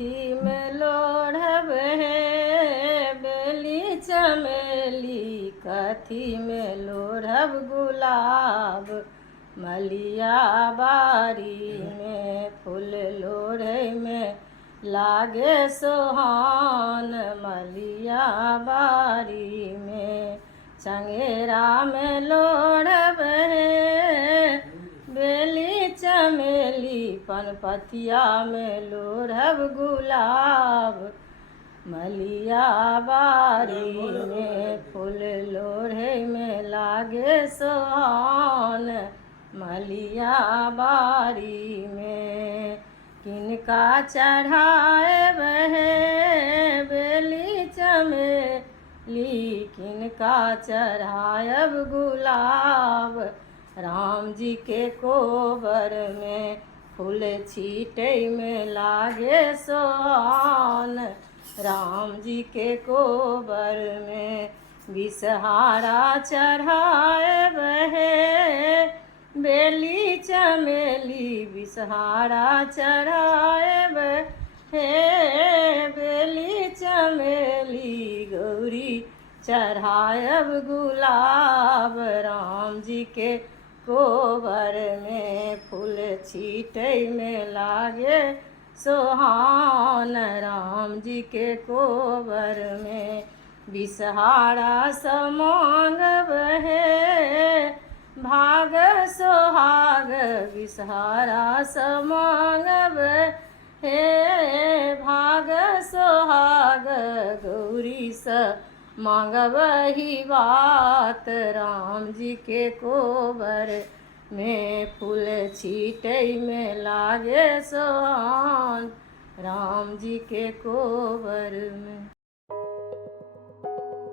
कथी में लोढ़ब हे बेली चमेली, कथी में लोढ़ब गुलाब। मलिया बारी में फूल लोढ़े में लागे सोहान। मलिया बारी में चंगेरा में लोढ़ब हे बेली चमेली, पनपथिया में लोढ़ब गुलाब। मलिया बारी में फूल लोढ़े में लागे सोहान। मलिया बारी में किनका चढ़ाएब हे बेली चमेली, किनका चढ़ाएब गुलाब। राम जी के कोबर में फूल छीटै में लागे सोहान। राम जी के कोबर में बिसहारा चढ़ाएब हे बेली चमेली, बिसहारा चढ़ाएब हे बेली चमेली। गौरी चढ़ाएब गुलाब। राम जी के कोबर में फूल छीटै में लागे सोहान। राम जी के कोबर में बिसहारा समांगब हे भाग सोहाग। बिसहारा समांगब हे भाग सोहाग। गौरी स मांगब ही बात। राम जी के कोबर में फूल छीटै में लागे सोहान। राम जी के कोबर में